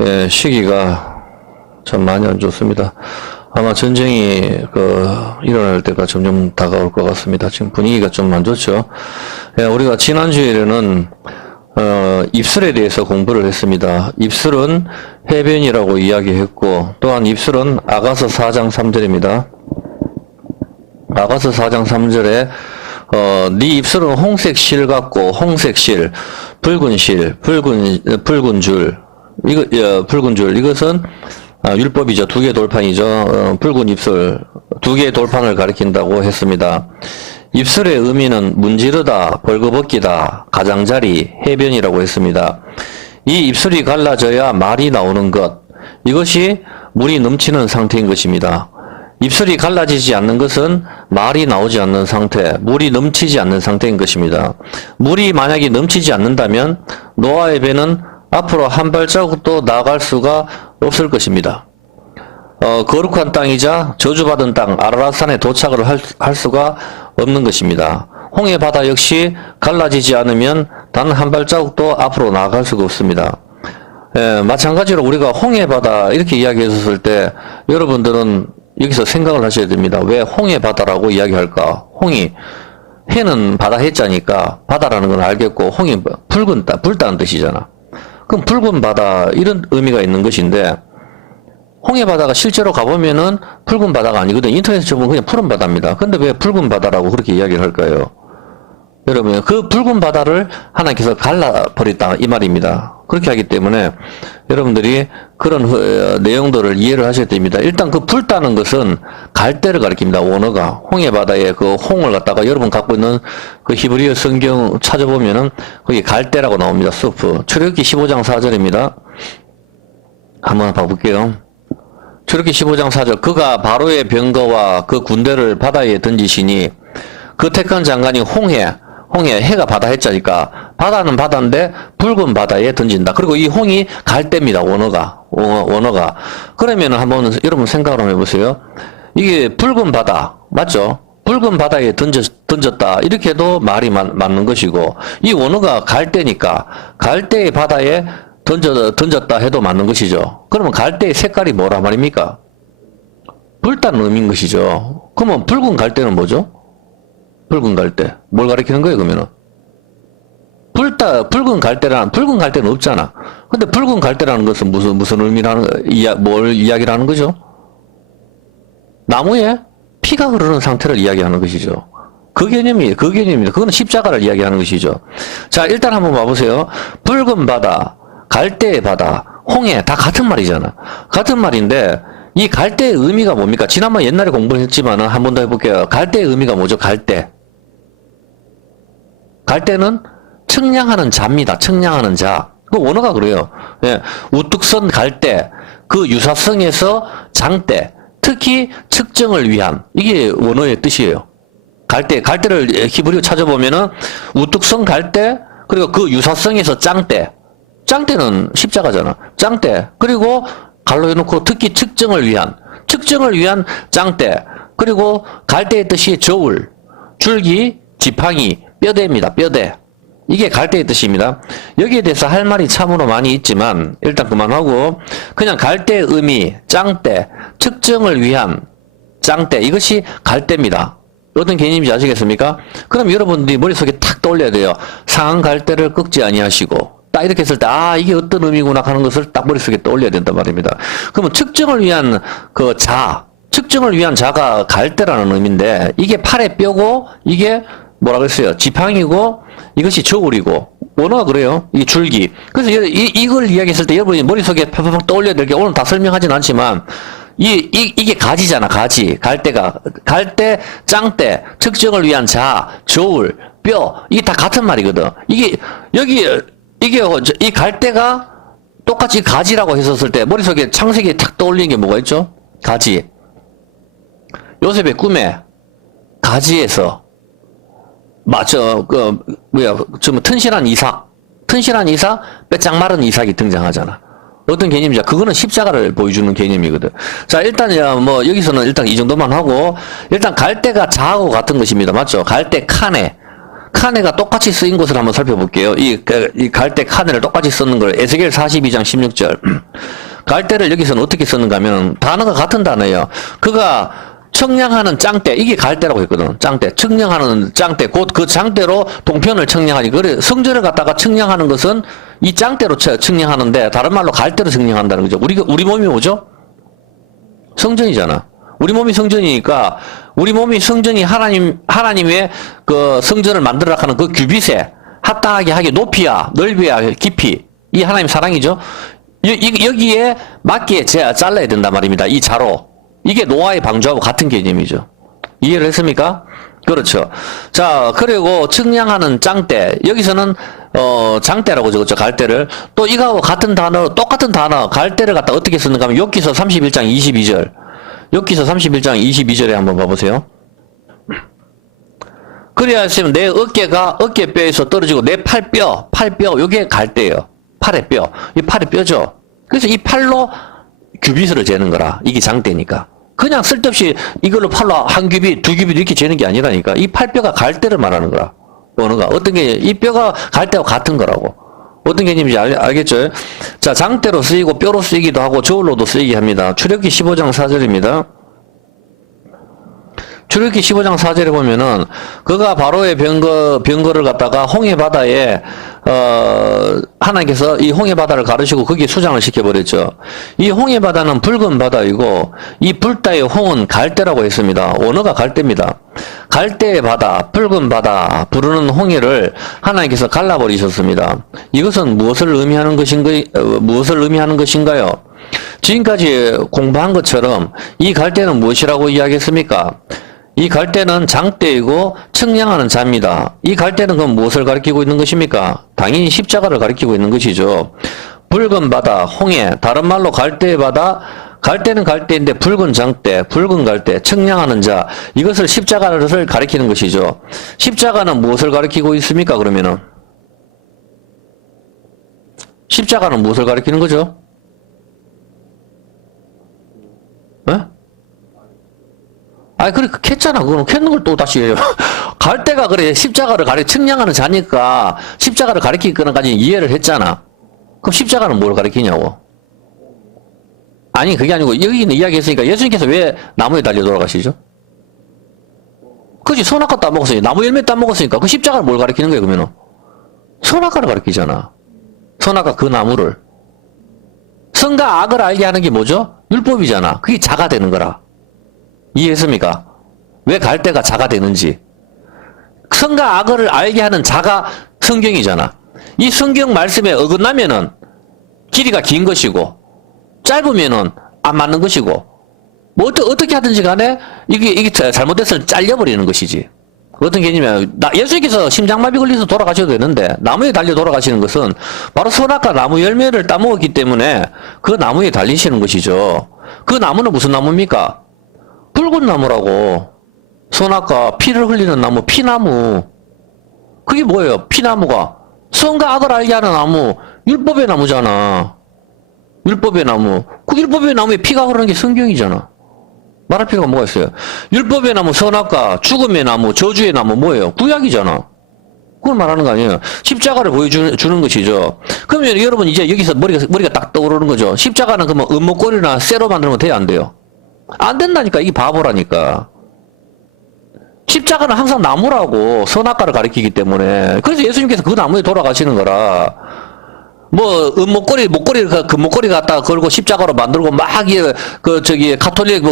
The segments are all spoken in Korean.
예, 시기가 참 많이 안 좋습니다. 아마 전쟁이 일어날 때가 점점 다가올 것 같습니다. 지금 분위기가 좀 안 좋죠. 예, 우리가 지난주에는 입술에 대해서 공부를 했습니다. 입술은 해변이라고 이야기했고, 또한 입술은 아가서 4장 3절입니다. 아가서 4장 3절에 네 입술은 홍색 실 같고, 홍색 실, 붉은 실, 붉은 줄, 붉은 줄, 이것은 율법이죠. 두 개의 돌판이죠. 붉은 입술, 두 개의 돌판을 가리킨다고 했습니다. 입술의 의미는 문지르다, 벌거벗기다, 가장자리, 해변이라고 했습니다. 이 입술이 갈라져야 말이 나오는 것, 이것이 물이 넘치는 상태인 것입니다. 입술이 갈라지지 않는 것은 말이 나오지 않는 상태, 물이 넘치지 않는 상태인 것입니다. 물이 만약에 넘치지 않는다면 노아의 배는 앞으로 한 발자국도 나아갈 수가 없을 것입니다. 거룩한 땅이자 저주받은 땅 아라랏산에 도착을 할 수가 없는 것입니다. 홍해 바다 역시 갈라지지 않으면 단 한 발자국도 앞으로 나아갈 수가 없습니다. 마찬가지로 우리가 홍해 바다 이렇게 이야기했을 때 여러분들은 여기서 생각을 하셔야 됩니다. 왜 홍해 바다라고 이야기할까? 홍이, 해는 바다 해자니까 바다라는 건 알겠고, 홍이 붉은 땅, 붉다는 뜻이잖아. 그럼 붉은 바다, 이런 의미가 있는 것인데, 홍해 바다가 실제로 가보면은 붉은 바다가 아니거든. 인터넷에 쳐보면 그냥 푸른 바다입니다. 근데 왜 붉은 바다라고 그렇게 이야기를 할까요? 여러분, 그 붉은 바다를 하나님께서 갈라버렸다, 이 말입니다. 그렇게 하기 때문에 여러분들이 그런 내용들을 이해를 하셔야 됩니다. 일단 그 붉다는 것은 갈대를 가리킵니다. 원어가. 홍해 바다에 그 홍을 갖다가 여러분 갖고 있는 그 히브리어 성경 찾아보면은 거기 갈대라고 나옵니다. 수프. 출애굽기 15장 4절입니다. 한번 봐볼게요. 출애굽기 15장 4절. 그가 바로의 병거와 그 군대를 바다에 던지시니 그 택한 장관이 홍해, 해가 바다 해자니까 바다는 바다인데 붉은 바다에 던진다. 그리고 이 홍이 갈대입니다. 원어가. 그러면 한번 여러분 생각을 한번 해보세요. 이게 붉은 바다 맞죠? 붉은 바다에 던졌다. 이렇게 해도 말이 맞는 것이고, 이 원어가 갈대니까 갈대의 바다에 던졌다 해도 맞는 것이죠. 그러면 갈대의 색깔이 뭐라 말입니까? 붉다는 의미인 것이죠. 그러면 붉은 갈대는 뭐죠? 붉은 갈대. 뭘 가리키는 거예요, 그러면은? 붉은 갈대는 없잖아. 근데 붉은 갈대라는 것은 무슨 뭘 이야기를 하는 거죠? 나무에 피가 흐르는 상태를 이야기하는 것이죠. 그 개념입니다. 그거는 십자가를 이야기하는 것이죠. 자, 일단 한번 봐보세요. 붉은 바다, 갈대의 바다, 홍해, 다 같은 말이잖아. 같은 말인데, 이 갈대의 의미가 뭡니까? 지난번 옛날에 공부를 했지만은 한 번 더 해볼게요. 갈대의 의미가 뭐죠? 갈대. 갈대는 측량하는 자입니다. 측량하는 자. 그 원어가 그래요. 예. 우뚝 선 갈대. 그 유사성에서 장대. 특히 측정을 위한. 이게 원어의 뜻이에요. 갈대를 히브리어 찾아보면은 우뚝 선 갈대, 그리고 그 유사성에서 짱대. 짱대는 십자가잖아. 짱대. 그리고 갈로 해놓고 특히 측정을 위한 짱대. 그리고 갈대의 뜻이 저울, 줄기, 지팡이, 뼈대입니다. 뼈대. 이게 갈대의 뜻입니다. 여기에 대해서 할 말이 참으로 많이 있지만 일단 그만하고 그냥 갈대의 의미, 짱대, 측정을 위한 짱대, 이것이 갈대입니다. 어떤 개념인지 아시겠습니까? 그럼 여러분들이 머릿속에 탁 떠올려야 돼요. 상한 갈대를 꺾지 아니하시고, 딱 이렇게 했을 때 이게 어떤 의미구나 하는 것을 딱 머릿속에 떠올려야 된단 말입니다. 그러면 측정을 위한 측정을 위한 자가 갈대라는 의미인데, 이게 팔의 뼈고, 이게 뭐라 그랬어요? 지팡이고, 이것이 저울이고, 원어가 그래요. 이 줄기. 그래서 이걸 이야기했을 때 여러분이 머릿속에 팍팍 떠올려야 될 게, 오늘 다 설명하진 않지만, 이게 가지잖아, 가지. 갈대, 짱대, 측정을 위한 자, 저울, 뼈, 이게 다 같은 말이거든. 이 갈대가 똑같이 가지라고 했었을 때, 머릿속에 창세기에 탁 떠올리는 게 뭐가 있죠? 가지. 요셉의 꿈에, 가지에서, 튼실한 이삭, 뼈짱 마른 이삭이 등장하잖아. 어떤 개념이죠? 그거는 십자가를 보여주는 개념이거든. 자, 일단, 여기서는 일단 이 정도만 하고, 일단 갈대가 자하고 같은 것입니다. 맞죠? 갈대 칸에. 칸에가 똑같이 쓰인 것을 한번 살펴볼게요. 이 갈대 칸에를 똑같이 쓰는 걸 에스겔 42장 16절. 갈대를 여기서는 어떻게 쓰는가 하면 단어가 같은 단어예요. 그가 청량하는 짱대, 이게 갈대라고 했거든. 짱대. 청량하는 짱대. 곧 그 짱대로 동편을 청량하니. 그래, 성전을 갖다가 청량하는 것은 이 짱대로 청량하는데, 다른 말로 갈대로 청량한다는 거죠. 우리 몸이 뭐죠? 성전이잖아. 우리 몸이 성전이니까, 우리 몸이 성전이 하나님의 그 성전을 만들어 가는 그 규빗에 합당하게 하게 높이야, 넓이야, 깊이. 이 하나님 사랑이죠. 여기에 맞게 잘라야 된단 말입니다. 이 자로. 이게 노아의 방주하고 같은 개념이죠. 이해를 했습니까? 그렇죠. 자, 그리고 측량하는 짱대. 여기서는, 장대라고 적었죠. 갈대를. 또 이거하고 같은 단어, 똑같은 단어, 갈대를 갖다 어떻게 쓰는가 하면, 욥기서 31장 22절. 욥기서 31장 22절에 한번 봐보세요. 그래야 하시면 내 어깨뼈에서 떨어지고 내 팔뼈, 요게 갈대예요. 팔의 뼈. 이 팔의 뼈죠. 그래서 이 팔로 규빗을 재는 거라. 이게 장대니까. 그냥 쓸데없이 이걸로 팔로 한 규빗, 두 규빗 이렇게 재는 게 아니라니까. 이 팔뼈가 갈대를 말하는 거라. 언어가. 어떤 게, 이 뼈가 갈대와 같은 거라고. 어떤 개념인지 알겠죠? 자, 장대로 쓰이고 뼈로 쓰이기도 하고 저울로도 쓰이게 합니다. 출애굽기 15장 4절입니다. 출애굽기 15장 4절에 보면은 그가 바로의 병거를 갖다가 홍해 바다에 하나님께서 이 홍해 바다를 가르시고 거기에 수장을 시켜버렸죠. 이 홍해 바다는 붉은 바다이고 이 불타의 홍은 갈대라고 했습니다. 언어가 갈대입니다. 갈대의 바다, 붉은 바다 부르는 홍해를 하나님께서 갈라버리셨습니다. 이것은 무엇을 의미하는 것인가요? 지금까지 공부한 것처럼 이 갈대는 무엇이라고 이야기했습니까? 이 갈대는 장대이고 측량하는 자입니다. 이 갈대는 그럼 무엇을 가리키고 있는 것입니까? 당연히 십자가를 가리키고 있는 것이죠. 붉은 바다, 홍해, 다른 말로 갈대의 바다, 갈대는 갈대인데 붉은 장대, 붉은 갈대, 측량하는 자, 이것을 십자가를 가리키는 것이죠. 십자가는 무엇을 가리키고 있습니까? 그러면은 십자가는 무엇을 가리키는 거죠? 에? 아니, 그래, 캤잖아. 그거는 캤는 걸 또 다시 해요. 갈대가 그래, 십자가를 측량하는 자니까, 십자가를 가리키기까지 이해를 했잖아. 그럼 십자가는 뭘 가리키냐고. 아니, 그게 아니고, 여기는 이야기했으니까, 예수님께서 왜 나무에 달려 돌아가시죠? 그지, 선악과 따먹었으니까, 나무 열매 따먹었으니까, 그 십자가는 뭘 가리키는 거예요, 그러면은? 선악과를 가리키잖아. 선악과 그 나무를. 선과 악을 알게 하는 게 뭐죠? 율법이잖아. 그게 자가 되는 거라. 이해했습니까? 왜 갈대가 자가 되는지. 선과 악을 알게 하는 자가 성경이잖아. 이 성경 말씀에 어긋나면은 길이가 긴 것이고, 짧으면은 안 맞는 것이고, 뭐 어떻게 하든지 간에 이게 잘못됐으면 잘려버리는 것이지. 어떤 개념이야. 예수님께서 심장마비 걸려서 돌아가셔도 되는데, 나무에 달려 돌아가시는 것은 바로 선악과 나무 열매를 따먹었기 때문에 그 나무에 달리시는 것이죠. 그 나무는 무슨 나무입니까? 붉은 나무라고. 선악과 피를 흘리는 나무, 피나무. 그게 뭐예요? 피나무가. 선과 악을 알게 하는 나무, 율법의 나무잖아. 율법의 나무. 그 율법의 나무에 피가 흐르는 게 성경이잖아. 말할 필요가 뭐가 있어요? 율법의 나무, 선악과, 죽음의 나무, 저주의 나무 뭐예요? 구약이잖아. 그걸 말하는 거 아니에요. 십자가를 보여주는 것이죠. 그러면 여러분 이제 여기서 머리가 딱 떠오르는 거죠. 십자가는 그러면 은목걸이나 쇠로 만들면 돼요, 안 돼요? 안 된다니까. 이게 바보라니까. 십자가는 항상 나무라고, 선악과를 가리키기 때문에. 그래서 예수님께서 그 나무에 돌아가시는 거라. 뭐 목걸이 그 목걸이 갖다가 걸고 십자가로 만들고 막 가톨릭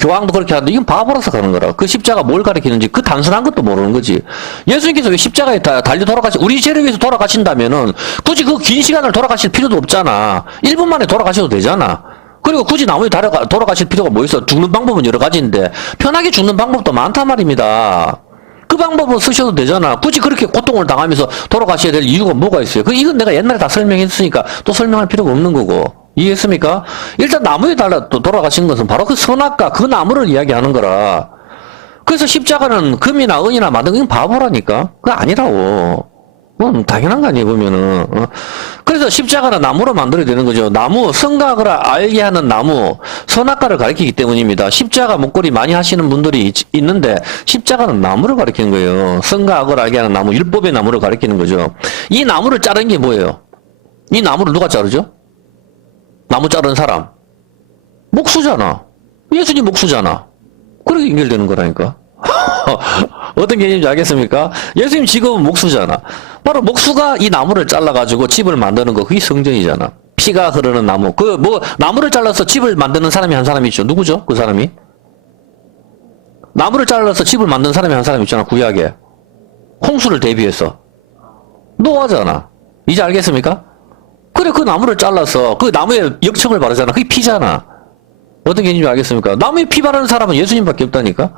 교황도 그렇게 하는데 이건 바보라서 가는 거라. 그 십자가 뭘 가리키는지 그 단순한 것도 모르는 거지. 예수님께서 왜 십자가에 달려 우리 죄를 위해서 돌아가신다면은 굳이 그 긴 시간을 돌아가실 필요도 없잖아. 1분 만에 돌아가셔도 되잖아. 그리고 굳이 나무에 돌아가실 필요가 뭐 있어? 죽는 방법은 여러 가지인데 편하게 죽는 방법도 많단 말입니다. 그 방법을 쓰셔도 되잖아. 굳이 그렇게 고통을 당하면서 돌아가셔야 될 이유가 뭐가 있어요? 이건 내가 옛날에 다 설명했으니까 또 설명할 필요가 없는 거고. 이해했습니까? 일단 나무에 돌아가신 것은 바로 그 선악과 그 나무를 이야기하는 거라. 그래서 십자가는 금이나 은이나 만든 건 바보라니까. 그거 아니라고. 당연한 거 아니에요, 보면은. 그래서 십자가는 나무로 만들어야 되는 거죠. 나무, 성각을 알게 하는 나무, 선악과를 가리키기 때문입니다. 십자가 목걸이 많이 하시는 분들이 있는데, 십자가는 나무를 가리키는 거예요. 성각을 알게 하는 나무, 율법의 나무를 가리키는 거죠. 이 나무를 자른 게 뭐예요? 이 나무를 누가 자르죠? 나무 자른 사람. 목수잖아. 예수님 목수잖아. 그렇게 연결되는 거라니까. 어떤 개념인지 알겠습니까? 예수님 직업은 목수잖아. 바로 목수가 이 나무를 잘라가지고 집을 만드는 거, 그게 성전이잖아. 피가 흐르는 나무. 나무를 잘라서 집을 만드는 사람이 한 사람이 있죠. 누구죠? 그 사람이? 나무를 잘라서 집을 만드는 사람이 한 사람이 있잖아. 구약에. 홍수를 대비해서. 노아잖아. 이제 알겠습니까? 그래, 그 나무를 잘라서 그 나무에 역청을 바르잖아. 그게 피잖아. 어떤 개념인지 알겠습니까? 나무에 피 바르는 사람은 예수님밖에 없다니까?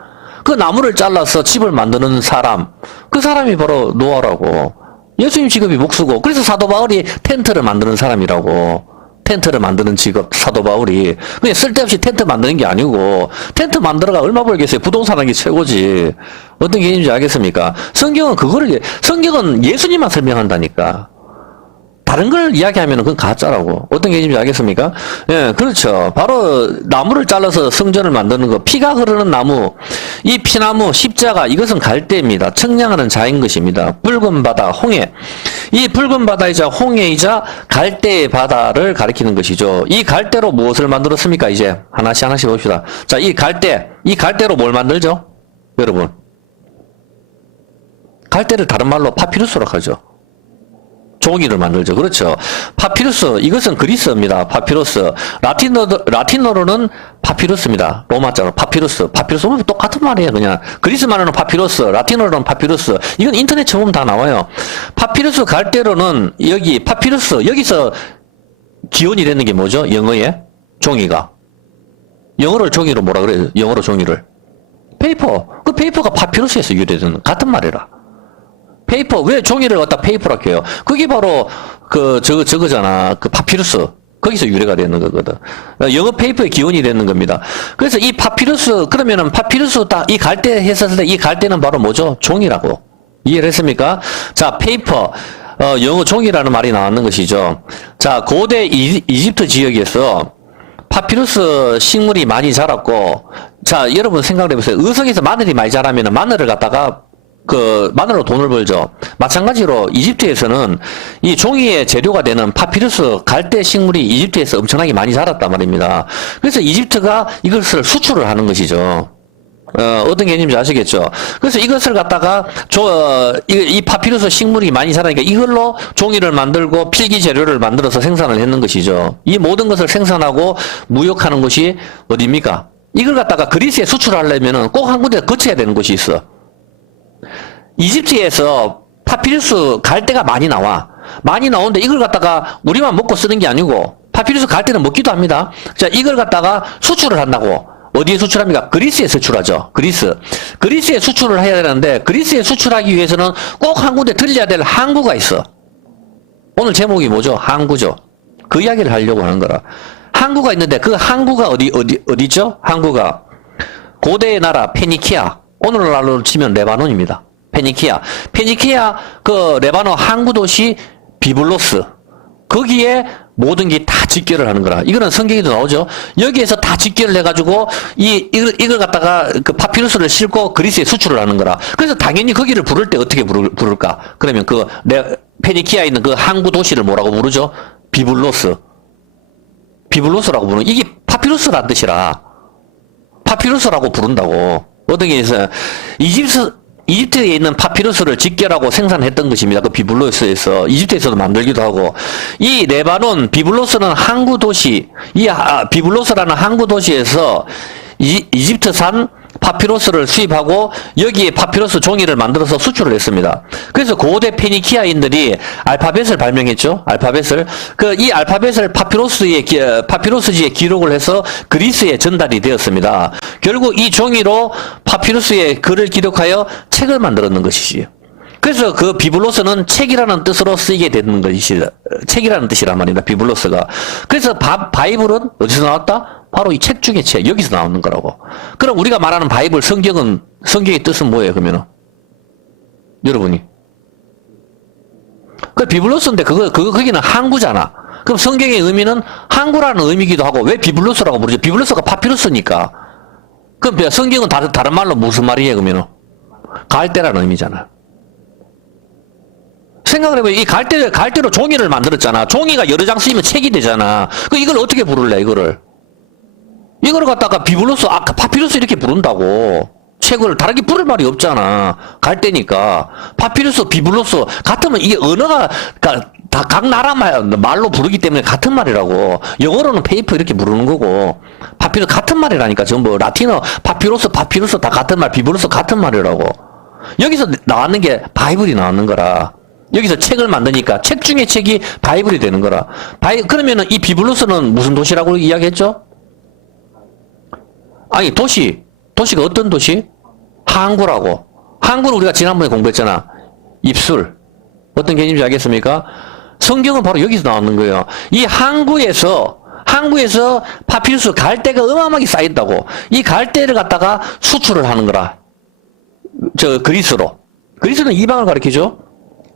그 나무를 잘라서 집을 만드는 사람, 그 사람이 바로 노아라고. 예수님 직업이 목수고, 그래서 사도 바울이 텐트를 만드는 사람이라고. 텐트를 만드는 직업, 사도 바울이. 그냥 쓸데없이 텐트 만드는 게 아니고, 텐트 만들어가 얼마 벌겠어요? 부동산 하는 게 최고지. 어떤 개념인지 알겠습니까? 성경은 예수님만 설명한다니까. 다른 걸 이야기하면 그건 가짜라고. 어떤 개념인지 알겠습니까? 예, 그렇죠. 바로 나무를 잘라서 성전을 만드는 거. 피가 흐르는 나무. 이 피나무, 십자가, 이것은 갈대입니다. 청량하는 자인 것입니다. 붉은 바다, 홍해. 이 붉은 바다이자 홍해이자 갈대의 바다를 가리키는 것이죠. 이 갈대로 무엇을 만들었습니까? 이제 하나씩 봅시다. 자, 이 갈대로 뭘 만들죠? 여러분. 갈대를 다른 말로 파피루스라고 하죠. 종이를 만들죠. 그렇죠. 파피루스, 이것은 그리스어입니다. 파피루스. 라틴어로는 파피루스입니다. 로마자로 파피루스. 파피루스는 똑같은 말이에요. 그냥. 그리스 말로는 파피루스, 라틴어로는 파피루스. 이건 인터넷 쳐보면 다 나와요. 파피루스 갈대로는 파피루스, 여기서 기원이 되는 게 뭐죠? 영어에? 종이가. 영어로 종이로 뭐라 그래요? 영어로 종이를. 페이퍼. 그 페이퍼가 파피루스에서 유래되는 같은 말이라. 페이퍼, 왜 종이를 갖다 페이퍼라고 해요? 그게 바로, 저거잖아. 그 파피루스. 거기서 유래가 되는 거거든. 영어 페이퍼의 기원이 되는 겁니다. 그래서 이 파피루스, 그러면은 파피루스 이 갈대 했었을 때 이 갈대는 바로 뭐죠? 종이라고. 이해를 했습니까? 자, 페이퍼. 영어 종이라는 말이 나왔는 것이죠. 자, 고대 이집트 지역에서 파피루스 식물이 많이 자랐고, 자, 여러분 생각을 해보세요. 의성에서 마늘이 많이 자라면 마늘을 갖다가 마늘로 돈을 벌죠. 마찬가지로 이집트에서는 이 종이의 재료가 되는 파피루스 갈대 식물이 이집트에서 엄청나게 많이 자랐단 말입니다. 그래서 이집트가 이것을 수출을 하는 것이죠. 어떤 개념인지 아시겠죠? 그래서 이것을 갖다가, 이 파피루스 식물이 많이 자라니까 이걸로 종이를 만들고 필기 재료를 만들어서 생산을 했는 것이죠. 이 모든 것을 생산하고 무역하는 곳이 어디입니까? 이걸 갖다가 그리스에 수출하려면은 꼭 한 군데 거쳐야 되는 곳이 있어. 이집트에서 파피루스 갈대가 많이 나와. 많이 나오는데 이걸 갖다가 우리만 먹고 쓰는 게 아니고 파피루스 갈대는 먹기도 합니다. 자, 이걸 갖다가 수출을 한다고. 어디에 수출합니까? 그리스에 수출하죠. 그리스에 수출을 해야 되는데 그리스에 수출하기 위해서는 꼭 한 군데 들려야 될 항구가 있어. 오늘 제목이 뭐죠? 항구죠. 그 이야기를 하려고 하는 거라. 항구가 있는데 그 항구가 어디죠? 항구가 고대의 나라 페니키아. 오늘날로 치면 레바논입니다. 페니키아 그 레바논 항구 도시 비블로스. 거기에 모든 게 다 직결을 하는 거라. 이거는 성경에도 나오죠. 여기에서 다 직결을 해가지고 이걸 갖다가 그 파피루스를 싣고 그리스에 수출을 하는 거라. 그래서 당연히 거기를 부를 때 어떻게 부를까? 그러면 페니키아에 있는 그 항구 도시를 뭐라고 부르죠? 비블로스라고 부르는. 이게 파피루스란 뜻이라. 파피루스라고 부른다고. 어떤 게 있어요? 이집트에 있는 파피루스를 직결하고 생산했던 것입니다. 그 비블로스에서. 이집트에서도 만들기도 하고. 이 레바논, 비블로스는 항구 도시, 비블로스라는 항구 도시에서 이집트산 파피루스를 수입하고 여기에 파피루스 종이를 만들어서 수출을 했습니다. 그래서 고대 페니키아인들이 알파벳을 발명했죠. 알파벳을. 이 알파벳을 파피루스지에 기록을 해서 그리스에 전달이 되었습니다. 결국 이 종이로 파피루스의 글을 기록하여 책을 만들었는 것이지요. 그래서 그 비블로스는 책이라는 뜻으로 쓰이게 되는 것이 책이라는 뜻이란 말입니다. 비블로스가. 그래서 바이블은 어디서 나왔다? 바로 이 책 중에 책, 여기서 나오는 거라고. 그럼 우리가 말하는 바이블, 성경의 뜻은 뭐예요, 그러면은? 여러분이. 그 비블로스인데 거기는 항구잖아. 그럼 성경의 의미는 항구라는 의미이기도 하고, 왜 비블로스라고 부르죠? 비블로스가 파피루스니까. 그럼 성경은 다른 말로 무슨 말이에요, 그러면은? 갈대라는 의미잖아. 생각을 해보면, 이 갈대로 종이를 만들었잖아. 종이가 여러 장 쓰이면 책이 되잖아. 이걸 어떻게 부를래, 이거를? 이거를 갖다가 비블로스, 파피루스 이렇게 부른다고. 책을 다르게 부를 말이 없잖아. 갈대니까. 파피루스, 비블로스, 같으면 이게 언어가, 각 나라 말로 부르기 때문에 같은 말이라고. 영어로는 페이퍼 이렇게 부르는 거고. 파피루스 같은 말이라니까. 전부 라틴어, 파피루스 다 같은 말, 비블로스 같은 말이라고. 여기서 나왔는 게 바이블이 나왔는 거라. 여기서 책을 만드니까 책 중에 책이 바이블이 되는 거라. 그러면은 이 비블로스는 무슨 도시라고 이야기했죠? 아니, 도시가 어떤 도시? 항구라고. 항구는 우리가 지난번에 공부했잖아. 입술. 어떤 개념인지 알겠습니까? 성경은 바로 여기서 나오는 거예요. 이 항구에서 파피루스 갈대가 어마어마하게 쌓였다고. 이 갈대를 갖다가 수출을 하는 거라. 그리스로. 그리스는 이방을 가리키죠?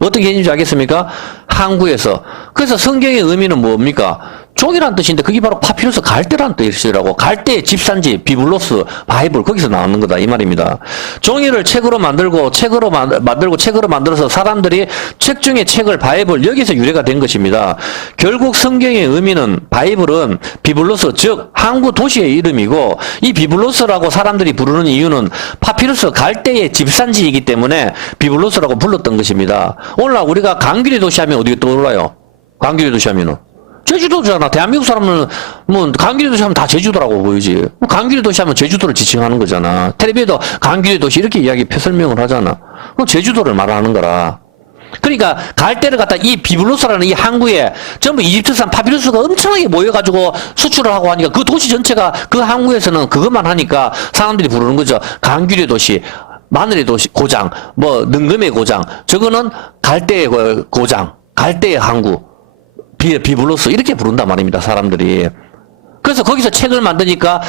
어떤 개념인지 알겠습니까? 항구에서. 그래서 성경의 의미는 뭡니까? 종이란 뜻인데 그게 바로 파피루스 갈대란 뜻이라고. 갈대의 집산지, 비블로스, 바이블 거기서 나오는 거다 이 말입니다. 종이를 책으로 만들고 책으로 만들어서 사람들이 책 중에 책을 바이블 여기서 유래가 된 것입니다. 결국 성경의 의미는 바이블은 비블로스 즉 항구 도시의 이름이고 이 비블로스라고 사람들이 부르는 이유는 파피루스 갈대의 집산지이기 때문에 비블로스라고 불렀던 것입니다. 오늘날 우리가 강규리 도시 하면 어디에 떠올라요? 강규리 도시 하면은 제주도잖아. 대한민국 사람은 강규리 도시 하면 다 제주도라고 보이지. 강규리 도시 하면 제주도를 지칭하는 거잖아. 텔레비에도 강규리 도시 이렇게 설명을 하잖아. 그럼 제주도를 말하는 거라. 그러니까 갈대를 갖다 이 비블로스라는 이 항구에 전부 이집트산 파피루스가 엄청나게 모여가지고 수출을 하고 하니까 그 도시 전체가 그 항구에서는 그것만 하니까 사람들이 부르는 거죠. 강규리 도시, 마늘의 도시, 고장, 능금의 고장. 저거는 갈대의 고장, 갈대의 항구. 비블로스 이렇게 부른단 말입니다. 사람들이. 그래서 거기서 책을 만드니까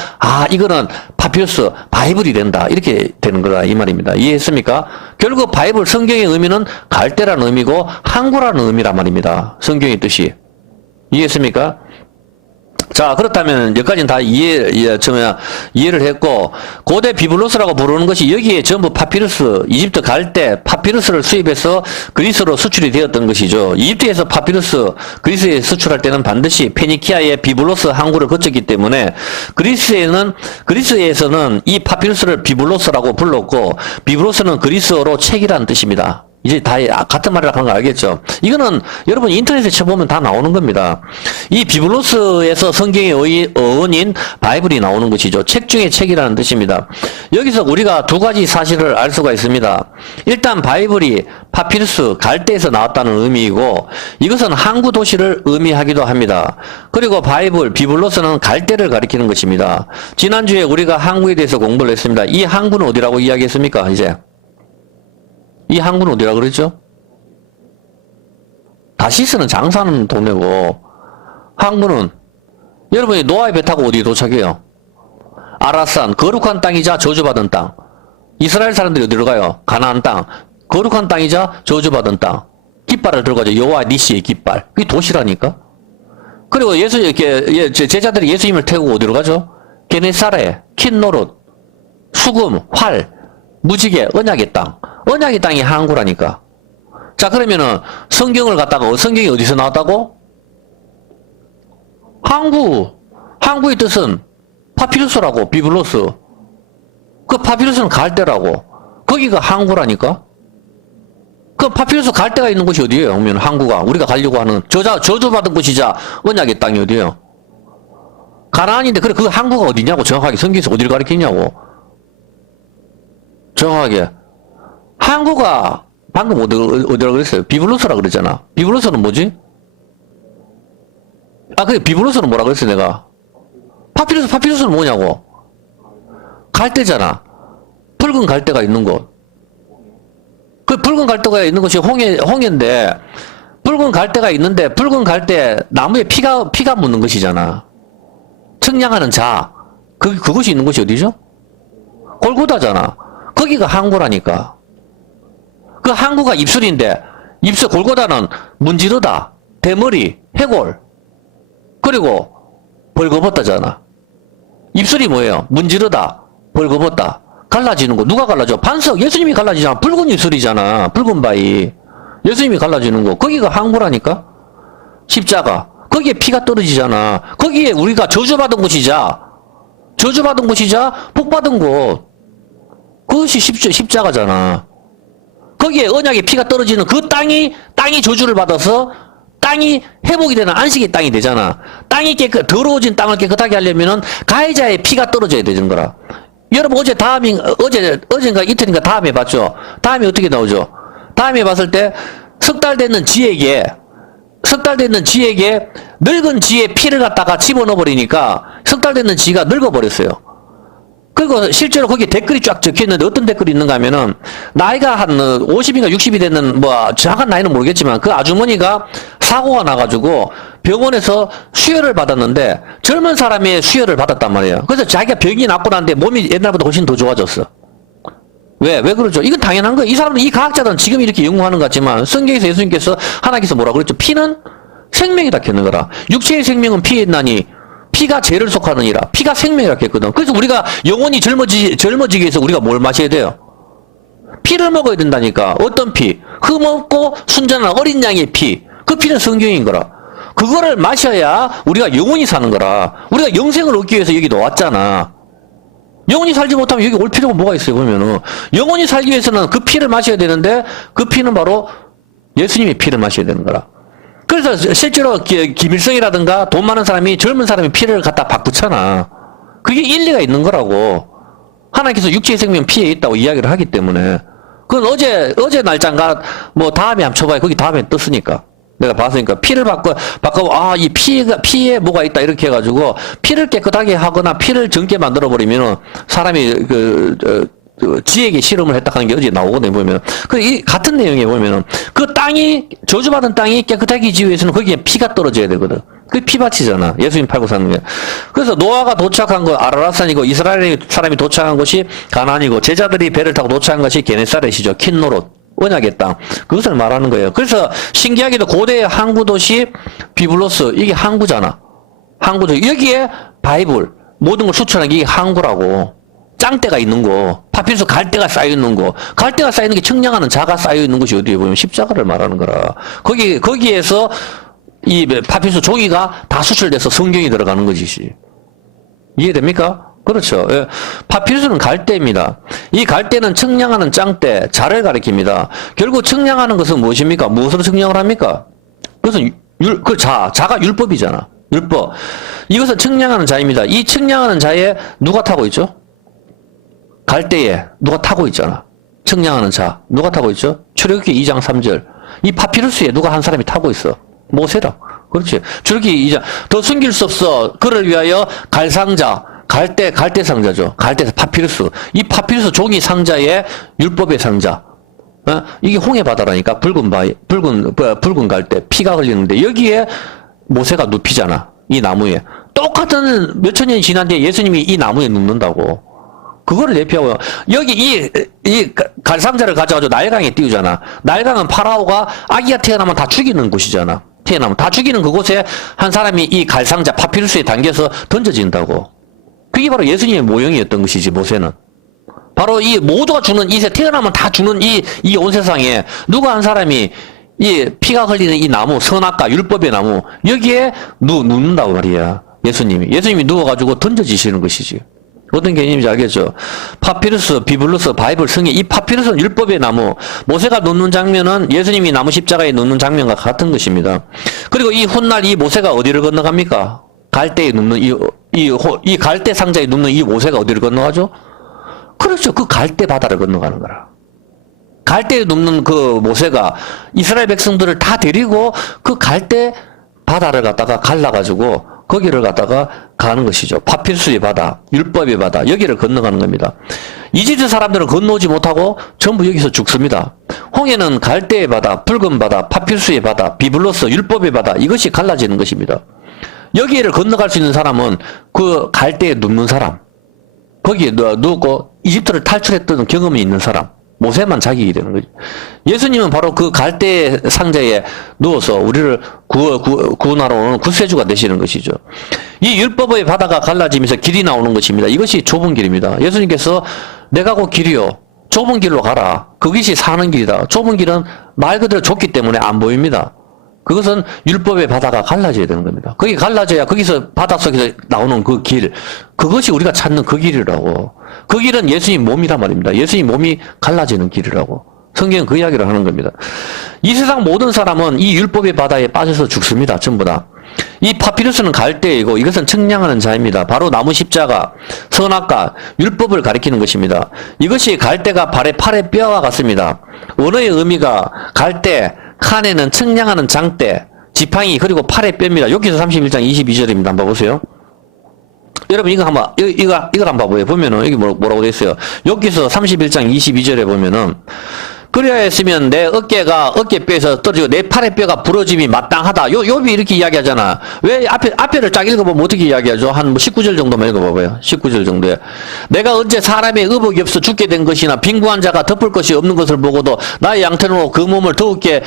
이거는 파피루스 바이블이 된다 이렇게 되는 거다 이 말입니다. 이해했습니까? 결국 바이블 성경의 의미는 갈대라는 의미고 항구라는 의미란 말입니다. 성경의 뜻이. 이해했습니까? 자, 그렇다면 여기까지는 다 이해를 했고, 고대 비블로스라고 부르는 것이 여기에 전부 파피루스, 이집트 갈대, 파피루스를 수입해서 그리스로 수출이 되었던 것이죠. 이집트에서 파피루스, 그리스에 수출할 때는 반드시 페니키아의 비블로스 항구를 거쳤기 때문에 그리스에서는 이 파피루스를 비블로스라고 불렀고, 비블로스는 그리스어로 책이라는 뜻입니다. 이제 다 같은 말이라고 하는 거 알겠죠? 이거는 여러분 인터넷에 쳐보면 다 나오는 겁니다. 이 비블로스에서 성경의 어원인 바이블이 나오는 것이죠. 책 중에 책이라는 뜻입니다. 여기서 우리가 두 가지 사실을 알 수가 있습니다. 일단 바이블이 파피루스, 갈대에서 나왔다는 의미이고 이것은 항구 도시를 의미하기도 합니다. 그리고 바이블, 비블로스는 갈대를 가리키는 것입니다. 지난주에 우리가 항구에 대해서 공부를 했습니다. 이 항구는 어디라고 이야기했습니까? 이 항구는 어디라고 그랬죠? 다시스는 장사하는 동네고 항구는 여러분이 노아의 배 타고 어디 도착해요? 아라산, 거룩한 땅이자 저주받은 땅. 이스라엘 사람들이 어디로 가요? 가나안 땅. 거룩한 땅이자 저주받은 땅. 깃발을 들고 가죠. 여호와 니시의 깃발. 그게 도시라니까. 그리고 제자들이 예수님을 태우고 어디로 가죠? 게네사렛, 킨노릇, 수금, 활, 무지개, 언약의 땅. 언약의 땅이 항구라니까. 자, 그러면은 성경을 갖다가 성경이 어디서 나왔다고? 항구. 항구의 뜻은 파피루스라고, 비블로스. 그 파피루스는 갈대라고. 거기가 항구라니까. 그 파피루스 갈대가 있는 곳이 어디예요? 그러면 항구가 우리가 가려고 하는 저주받은 곳이자 언약의 땅이 어디예요? 가나안인데 그래 그 항구가 어디냐고 정확하게 성경에서 어디를 가리키냐고. 정확하게. 항구가 방금 어디라고 그랬어요? 비블로스라고 그랬잖아. 비블로스는 뭐지? 그래 비블로스는 뭐라고 그랬어 내가? 파피루스는 뭐냐고? 갈대잖아. 붉은 갈대가 있는 곳. 그 붉은 갈대가 있는 곳이 홍해인데 붉은 갈대가 있는데 붉은 갈대 나무에 피가 묻는 것이잖아. 청량하는 자. 그것이 있는 곳이 어디죠? 골고다잖아. 거기가 항구라니까. 그 항구가 입술인데 입술 골고다는 문지르다, 대머리, 해골, 그리고 벌거벗다잖아. 입술이 뭐예요? 문지르다, 벌거벗다. 갈라지는 거 누가 갈라져? 반석, 예수님이 갈라지잖아. 붉은 입술이잖아. 붉은 바위. 예수님이 갈라지는 거. 거기가 항구라니까? 십자가. 거기에 피가 떨어지잖아. 거기에 우리가 저주받은 곳이자, 저주받은 곳이자, 복받은 곳. 그것이 십자가잖아. 거기에 언약의 피가 떨어지는 그 땅이 저주를 받아서 땅이 회복이 되는 안식의 땅이 되잖아. 땅이 더러워진 땅을 깨끗하게 하려면은 가해자의 피가 떨어져야 되는 거라. 여러분 어젠가 이틀인가 다음에 봤죠? 다음에 어떻게 나오죠? 다음에 봤을 때 석 달 됐는 쥐에게 늙은 쥐의 피를 갖다가 집어넣어 버리니까 석 달 됐는 쥐가 늙어버렸어요. 그리고 실제로 거기에 댓글이 쫙 적혀있는데 어떤 댓글이 있는가 하면은 나이가 한 50인가 60이 됐는 정확한 나이는 모르겠지만 그 아주머니가 사고가 나가지고 병원에서 수혈을 받았는데 젊은 사람의 수혈을 받았단 말이에요. 그래서 자기가 병이 낫고 난데 몸이 옛날보다 훨씬 더 좋아졌어. 왜 그러죠? 이건 당연한 거예요. 이 사람들, 이 과학자들은 지금 이렇게 연구하는 것 같지만 성경에서 예수님께서 하나님께서 뭐라 그랬죠? 피는 생명이다 했는 거라. 육체의 생명은 피에 있나니 피가 죄를 속하느니라. 피가 생명이라 했거든. 그래서 우리가 영원히 젊어지기 위해서 우리가 뭘 마셔야 돼요? 피를 먹어야 된다니까. 어떤 피? 흠없고 순전한 어린 양의 피. 그 피는 성경인 거라. 그거를 마셔야 우리가 영원히 사는 거라. 우리가 영생을 얻기 위해서 여기 왔잖아. 영원히 살지 못하면 여기 올 필요가 뭐가 있어요, 그러면은. 영원히 살기 위해서는 그 피를 마셔야 되는데 그 피는 바로 예수님의 피를 마셔야 되는 거라. 그래서 실제로 김일성이라든가 돈 많은 사람이 젊은 사람의 피를 갖다 바꾸잖아. 그게 일리가 있는 거라고. 하나님께서 육체의 생명 피에 있다고 이야기를 하기 때문에. 그건 어제 날짜인가 다음에 한번 쳐봐요. 거기 다음에 떴으니까. 내가 봤으니까 피를 바꿔 이 피에 뭐가 있다 이렇게 해가지고 피를 깨끗하게 하거나 피를 젊게 만들어 버리면 사람이 지에게 실험을 했다 하는 게 어제 나오거든요, 보면. 이 같은 내용에 보면은, 그 땅이, 저주받은 땅이 깨끗하게 지기 위해서는 거기에 피가 떨어져야 되거든. 그게 피밭이잖아. 예수님 팔고 사는 게. 그래서 노아가 도착한 거 아라랏산이고, 이스라엘 사람이 도착한 곳이 가나안이고, 제자들이 배를 타고 도착한 것이 게네사렛이죠. 킨노롯. 언약의 땅. 그것을 말하는 거예요. 그래서 신기하게도 고대의 항구 도시 비블로스, 이게 항구잖아. 항구죠. 여기에 바이블, 모든 걸 수출하는 게 이게 항구라고. 짱대가 있는 거, 파피루스 갈대가 쌓여있는 거, 갈대가 쌓여있는 게 청량하는 자가 쌓여있는 것이 어디에 보면 십자가를 말하는 거라. 거기에서 이 파피루스 종이가 다 수출돼서 성경이 들어가는 것이지. 이해됩니까? 그렇죠. 예. 파피루스는 갈대입니다. 이 갈대는 청량하는 짱대, 자를 가리킵니다. 결국 청량하는 것은 무엇입니까? 무엇으로 청량을 합니까? 그것은 자가 율법이잖아. 율법. 이것은 청량하는 자입니다. 이 청량하는 자에 누가 타고 있죠? 갈대에 누가 타고 있잖아. 청량하는 자. 누가 타고 있죠? 출애굽기 2장 3절. 이 파피루스에 누가 한 사람이 타고 있어. 모세라. 그렇지. 출애굽기 2장. 더 숨길 수 없어. 그를 위하여 갈상자. 갈대 상자죠. 갈대 파피루스. 이 파피루스 종이 상자에 율법의 상자. 이게 홍해 바다라니까. 붉은 갈대. 피가 흘리는데 여기에 모세가 눕히잖아. 이 나무에. 똑같은 몇천 년이 지난 뒤에 예수님이 이 나무에 눕는다고. 그거를 대표하고요. 여기 이 갈상자를 가져가지고 나일강에 띄우잖아. 나일강은 파라오가 아기가 태어나면 다 죽이는 곳이잖아. 태어나면 다 죽이는 그곳에 한 사람이 이 갈상자 파피루스에 당겨서 던져진다고. 그게 바로 예수님의 모형이었던 것이지, 모세는. 바로 이 모두가 죽는 태어나면 다 죽는 이 온 세상에 누가 한 사람이 이 피가 흘리는 이 나무, 선악과 율법의 나무, 여기에 눕는다고 말이야. 예수님이 누워가지고 던져지시는 것이지. 어떤 개념인지 알겠죠? 파피루스, 비블루스, 바이블, 성경, 이 파피루스는 율법의 나무, 모세가 눕는 장면은 예수님이 나무 십자가에 눕는 장면과 같은 것입니다. 그리고 이 훗날 이 모세가 어디를 건너갑니까? 갈대에 눕는 이 갈대 상자에 눕는 이 모세가 어디를 건너가죠? 그렇죠. 그 갈대 바다를 건너가는 거라. 갈대에 눕는 그 모세가 이스라엘 백성들을 다 데리고 그 갈대 바다를 갖다가 갈라가지고 거기를 갖다가 가는 것이죠. 파피루스의 바다, 율법의 바다, 여기를 건너가는 겁니다. 이집트 사람들은 건너오지 못하고 전부 여기서 죽습니다. 홍해는 갈대의 바다, 붉은 바다, 파피루스의 바다, 비블로스, 율법의 바다, 이것이 갈라지는 것입니다. 여기를 건너갈 수 있는 사람은 그 갈대에 눕는 사람, 거기에 누웠고 이집트를 탈출했던 경험이 있는 사람, 모세만 자기이 되는 거지. 예수님은 바로 그 갈대 상자에 누워서 우리를 구원하러 오는 구세주가 되시는 것이죠. 이 율법의 바다가 갈라지면서 길이 나오는 것입니다. 이것이 좁은 길입니다. 예수님께서 내가 곧 길이요. 좁은 길로 가라. 그것이 사는 길이다. 좁은 길은 말 그대로 좁기 때문에 안 보입니다. 그것은 율법의 바다가 갈라져야 되는 겁니다. 그게 갈라져야 거기서 바닷속에서 나오는 그 길, 그것이 우리가 찾는 그 길이라고. 그 길은 예수님 몸이란 말입니다. 예수님 몸이 갈라지는 길이라고. 성경은 그 이야기를 하는 겁니다. 이 세상 모든 사람은 이 율법의 바다에 빠져서 죽습니다. 전부 다. 이 파피루스는 갈대이고 이것은 측량하는 자입니다. 바로 나무 십자가, 선악과, 율법을 가리키는 것입니다. 이것이 갈대가 팔의 뼈와 같습니다. 원어의 의미가 갈대, 칸에는 측량하는 장대, 지팡이, 그리고 팔의 뼈입니다. 여기서 31장 22절입니다. 한번 보세요. 여러분, 이걸 한번 봐봐요. 보면은, 여기 뭐라고 되어 있어요. 여기서 31장 22절에 보면은, 그래야 했으면 내 어깨뼈에서 떨어지고 내 팔의 뼈가 부러짐이 마땅하다. 욥이 이렇게 이야기하잖아. 왜 앞에를 쫙 읽어보면 어떻게 이야기하죠? 한 19절 정도만 읽어봐봐요. 19절 정도에. 내가 언제 사람의 의복이 없어 죽게 된 것이나 빈궁한 자가 덮을 것이 없는 것을 보고도 나의 양태로 그 몸을 더욱게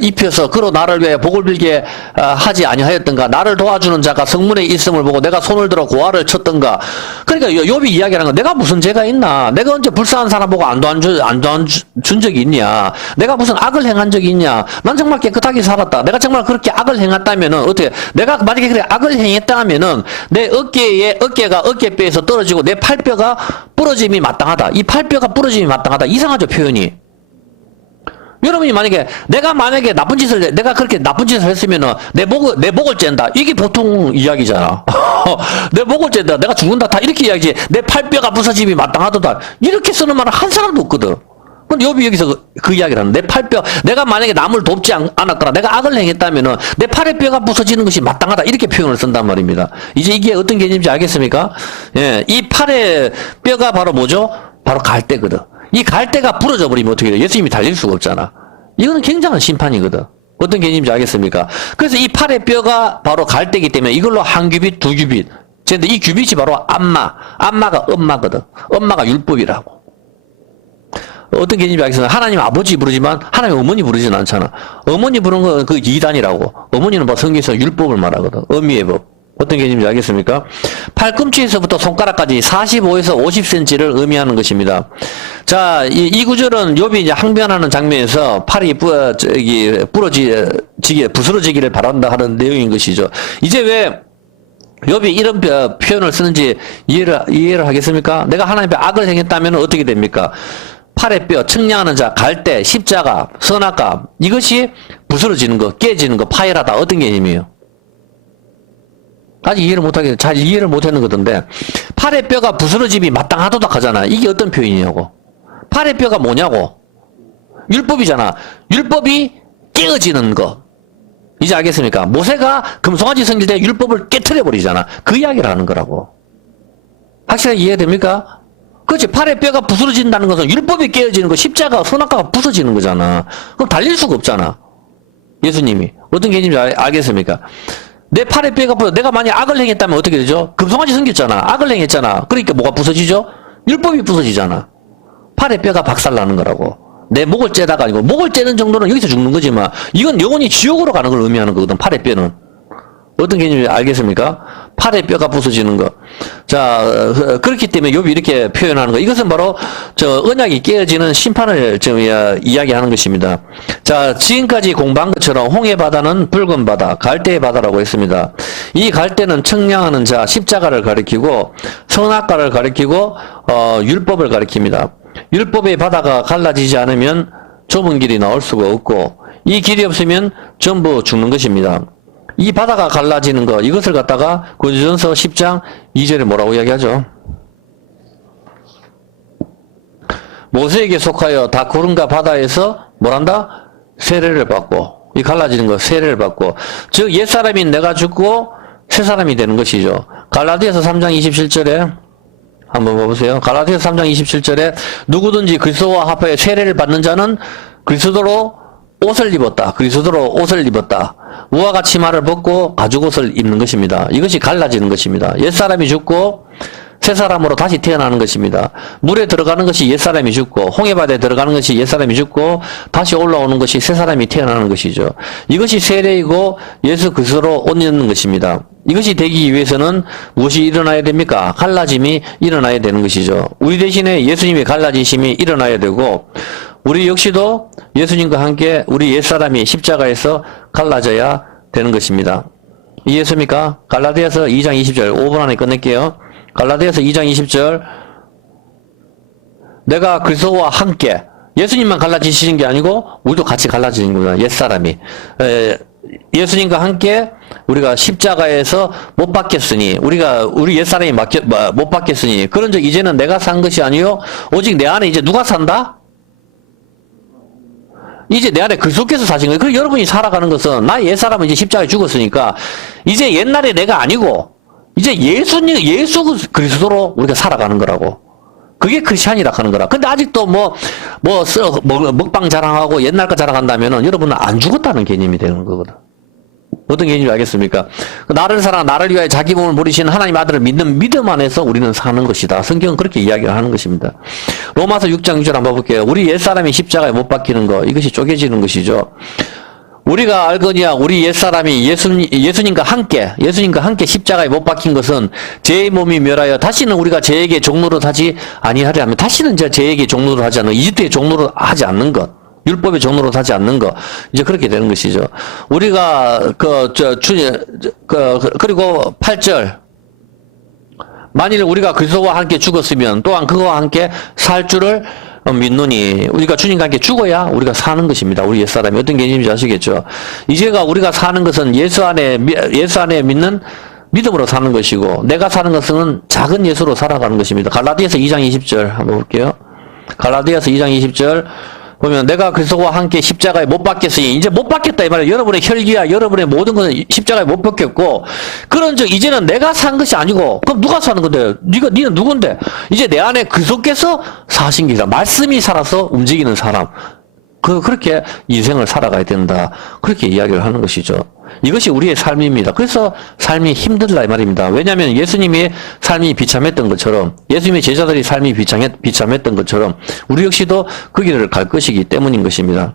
입혀서 그로 나를 위해 복을 빌게 하지 아니하였던가. 나를 도와주는 자가 성문에 있음을 보고 내가 손을 들어 고아를 쳤던가. 그러니까 욥이 이야기하는 건 내가 무슨 죄가 있나. 내가 언제 불쌍한 사람 보고 안 도와준 적이 있냐? 내가 무슨 악을 행한 적이 있냐? 난 정말 깨끗하게 살았다. 내가 정말 그렇게 악을 행했다면은 어떻게? 내가 만약에 그래 악을 행했다면은 내 어깨가 어깨뼈에서 떨어지고 내 팔뼈가 부러짐이 마땅하다. 이 팔뼈가 부러짐이 마땅하다. 이상하죠, 표현이. 여러분이 내가 나쁜 짓을 내가 그렇게 나쁜 짓을 했으면은 내 목을 쨘다. 이게 보통 이야기잖아. 내 목을 쨘다. 내가 죽는다. 다 이렇게 이야기지. 내 팔뼈가 부서짐이 마땅하다. 이렇게 쓰는 말은 한 사람도 없거든. 근데 욥이 여기서 그 이야기를 하는, 내 팔뼈, 내가 만약에 남을 돕지 않았거나 내가 악을 행했다면은 내 팔의 뼈가 부서지는 것이 마땅하다. 이렇게 표현을 쓴단 말입니다. 이제 이게 어떤 개념인지 알겠습니까? 예, 이 팔의 뼈가 바로 뭐죠? 바로 갈대거든. 이 갈대가 부러져 버리면 어떻게 돼? 예수님이 달릴 수가 없잖아. 이거는 굉장한 심판이거든. 어떤 개념인지 알겠습니까? 그래서 이 팔의 뼈가 바로 갈대이기 때문에 이걸로 한 규빗, 두 규빗. 근데 이 규빗이 바로 안마가 엄마거든. 엄마가 율법이라고. 어떤 개념인지 알겠습니다. 하나님 아버지 부르지만 하나님 어머니 부르지는 않잖아. 어머니 부르는 건 그 이단이라고. 어머니는 뭐 성경에서 율법을 말하거든. 어미의 법. 어떤 개념인지 알겠습니까? 팔꿈치에서부터 손가락까지 45에서 50cm를 의미하는 것입니다. 자, 이 구절은 욥이 이제 항변하는 장면에서 팔이 부스러지기를 바란다 하는 내용인 것이죠. 이제 왜 욥이 이런 표현을 쓰는지 이해를 하겠습니까? 내가 하나님 앞에 악을 행했다면 어떻게 됩니까? 팔의 뼈, 측량하는 자, 갈대, 십자가, 선악과, 이것이 부스러지는 거, 깨지는 거, 파열하다. 어떤 개념이에요? 아직 잘 이해를 못하는 거던데, 팔의 뼈가 부스러짐이 마땅하도록 하잖아. 이게 어떤 표현이냐고. 팔의 뼈가 뭐냐고. 율법이잖아. 율법이 깨어지는 거. 이제 알겠습니까? 모세가 금송아지 섬길 때 율법을 깨트려 버리잖아. 그 이야기를 하는 거라고. 확실하게 이해됩니까? 그렇지. 팔의 뼈가 부스러진다는 것은 율법이 깨어지는 거, 십자가, 선악과가 부서지는 거잖아. 그럼 달릴 수가 없잖아. 예수님이. 어떤 개념인지 알겠습니까? 내 팔의 뼈가 내가 만약 악을 행했다면 어떻게 되죠? 금송아지 생겼잖아. 악을 행했잖아. 그러니까 뭐가 부서지죠? 율법이 부서지잖아. 팔의 뼈가 박살나는 거라고. 내 목을 째다가 아니고, 목을 째는 정도는 여기서 죽는 거지만, 이건 영원히 지옥으로 가는 걸 의미하는 거거든, 팔의 뼈는. 어떤 개념인지 알겠습니까? 팔의 뼈가 부서지는 거. 자, 그렇기 때문에 욥이 이렇게 표현하는 거. 이것은 바로 언약이 깨어지는 심판을 이야기하는 것입니다. 자, 지금까지 공부한 것처럼 홍해 바다는 붉은 바다, 갈대의 바다라고 했습니다. 이 갈대는 측량하는 자, 십자가를 가리키고 선악과를 가리키고 율법을 가리킵니다. 율법의 바다가 갈라지지 않으면 좁은 길이 나올 수가 없고 이 길이 없으면 전부 죽는 것입니다. 이 바다가 갈라지는 것, 이것을 갖다가 고린도전서 10장 2절에 뭐라고 이야기하죠? 모세에게 속하여 다 구름과 바다에서 뭐란다? 세례를 받고, 이 갈라지는 것, 세례를 받고, 즉 옛사람인 내가 죽고 새사람이 되는 것이죠. 갈라디아서 3장 27절에 한번 봐보세요. 갈라디아서 3장 27절에 누구든지 그리스도와 합하여 세례를 받는 자는 그리스도로 옷을 입었다. 그리스도로 옷을 입었다. 우와 같이 말을 벗고 가죽옷을 입는 것입니다. 이것이 갈라지는 것입니다. 옛사람이 죽고 새 사람으로 다시 태어나는 것입니다. 물에 들어가는 것이 옛사람이 죽고 홍해바다에 들어가는 것이 옛사람이 죽고 다시 올라오는 것이 새 사람이 태어나는 것이죠. 이것이 세례이고 예수 그리스도로 옷 입는 것입니다. 이것이 되기 위해서는 무엇이 일어나야 됩니까? 갈라짐이 일어나야 되는 것이죠. 우리 대신에 예수님의 갈라지심이 일어나야 되고 우리 역시도 예수님과 함께 우리 옛사람이 십자가에서 갈라져야 되는 것입니다. 이해했습니까? 갈라디아서 2장 20절 5분 안에 끝낼게요. 갈라디아서 2장 20절 내가 그리스도와 함께 예수님만 갈라지시는 게 아니고 우리도 같이 갈라지는 거구나. 옛사람이 예수님과 함께 우리가 십자가에서 못 박혔으니 우리 옛사람이 못 박혔으니 그런즉 이제는 내가 산 것이 아니요 오직 내 안에 이제 누가 산다? 이제 내 안에 그리스도께서 사신 거예요. 그리고 여러분이 살아가는 것은 나의 옛사람은 이제 십자가에 죽었으니까 이제 옛날에 내가 아니고 이제 예수 그리스도로 우리가 살아가는 거라고. 그게 크리스찬이라 하는 거라. 근데 아직도 먹방 자랑하고 옛날 거 자랑한다면은 여러분은 안 죽었다는 개념이 되는 거거든. 어떤 개념인지 알겠습니까? 나를 위하여 자기 몸을 버리신 하나님 아들을 믿는 믿음 안에서 우리는 사는 것이다. 성경은 그렇게 이야기를 하는 것입니다. 로마서 6장 6절 한번 볼게요. 우리 옛사람이 십자가에 못 박히는 거, 이것이 쪼개지는 것이죠. 우리가 알거니와 우리 옛사람이 예수님과 함께 십자가에 못 박힌 것은 죄의 몸이 멸하여 다시는 우리가 죄에게 종노릇 하지 아니하려 하면 다시는 죄에게 종노릇 하지 않는 이집트의 종노릇 하지 않는 것. 율법의 종로로 하지 않는 거. 이제 그렇게 되는 것이죠. 우리가, 그리고 8절. 만일 우리가 그리스도와 함께 죽었으면 또한 그와 함께 살 줄을 믿노니 우리가 주님과 함께 죽어야 우리가 사는 것입니다. 우리 옛사람이 어떤 개념인지 아시겠죠? 이제가 우리가 사는 것은 예수 안에 믿는 믿음으로 사는 것이고 내가 사는 것은 작은 예수로 살아가는 것입니다. 갈라디아서 2장 20절 한번 볼게요. 갈라디아서 2장 20절 보면 내가 그리스도와 함께 십자가에 못 박혔으니 이제 못 박혔다 이 말이에요. 여러분의 혈기와 여러분의 모든 것은 십자가에 못 박혔고 그런즉 이제는 내가 산 것이 아니고 그럼 누가 사는 건데? 니는 누군데? 이제 내 안에 그리스도께서 사신 게다. 말씀이 살아서 움직이는 사람. 그렇게 인생을 살아가야 된다. 그렇게 이야기를 하는 것이죠. 이것이 우리의 삶입니다. 그래서 삶이 힘들다 이 말입니다. 왜냐하면 예수님의 삶이 비참했던 것처럼 예수님의 제자들이 삶이 비참했던 것처럼 우리 역시도 그 길을 갈 것이기 때문인 것입니다.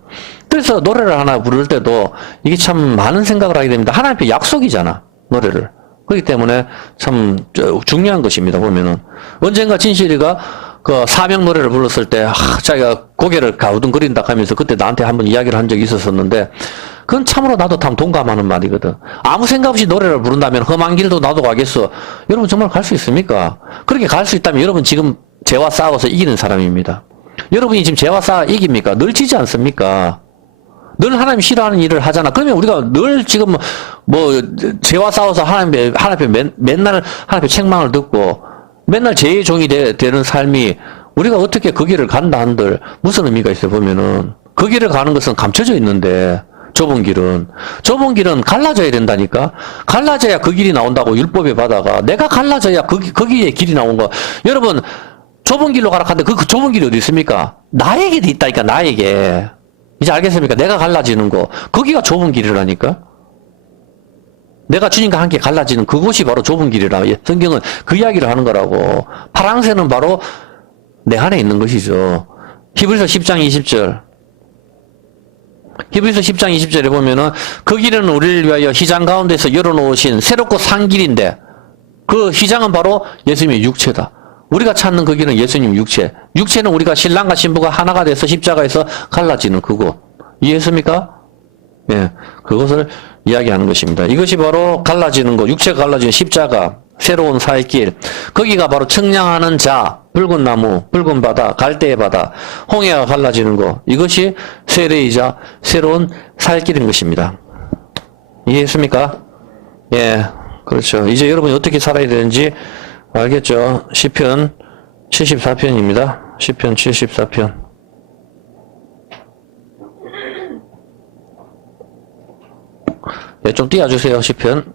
그래서 노래를 하나 부를 때도 이게 참 많은 생각을 하게 됩니다. 하나님 앞에 약속이잖아. 노래를. 그렇기 때문에 참 중요한 것입니다. 보면은 언젠가 진실이가 그 사명 노래를 불렀을 때 자기가 고개를 가우둥거린다 하면서 그때 나한테 한번 이야기를 한 적이 있었었는데 그건 참으로 나도 참 동감하는 말이거든. 아무 생각 없이 노래를 부른다면 험한 길도 나도 가겠어. 여러분 정말 갈 수 있습니까? 그렇게 갈 수 있다면 여러분 지금 죄와 싸워서 이기는 사람입니다. 여러분이 지금 죄와 싸워 이깁니까? 늘 지지 않습니까? 늘 하나님 싫어하는 일을 하잖아. 그러면 우리가 늘 지금 죄와 싸워서 하나님 앞에 맨날 하나님 앞에 책망을 듣고 맨날 죄의 종이 되는 삶이 우리가 어떻게 그 길을 간다 한들 무슨 의미가 있어요 보면은 그 길을 가는 것은 감춰져 있는데 좁은 길은 갈라져야 된다니까. 갈라져야 그 길이 나온다고 율법의 바다가 내가 갈라져야 그 길의 길이 나온 거. 여러분 좁은 길로 가라 하는데 그 좁은 길이 어디 있습니까? 나에게 있다니까. 나에게. 이제 알겠습니까? 내가 갈라지는 거 거기가 좁은 길이라니까. 내가 주님과 함께 갈라지는 그곳이 바로 좁은 길이라. 성경은 그 이야기를 하는 거라고. 파랑새는 바로 내 안에 있는 것이죠. 히브리서 10장 20절. 히브리서 10장 20절에 보면은 그 길은 우리를 위하여 휘장 가운데서 열어놓으신 새롭고 산 길인데 그 휘장은 바로 예수님의 육체다. 우리가 찾는 그 길은 예수님 육체. 육체는 우리가 신랑과 신부가 하나가 돼서 십자가에서 갈라지는 그곳. 이해했습니까? 예, 그것을 이야기하는 것입니다. 이것이 바로 갈라지는 것, 육체가 갈라지는 십자가, 새로운 살 길. 거기가 바로 청량하는 자, 붉은 나무, 붉은 바다, 갈대의 바다, 홍해가 갈라지는 것. 이것이 세례이자 새로운 살 길인 것입니다. 이해했습니까? 예, 그렇죠. 이제 여러분이 어떻게 살아야 되는지 알겠죠? 시편 74편입니다. 시편 74편. 네, 좀 띄워주세요, 시편.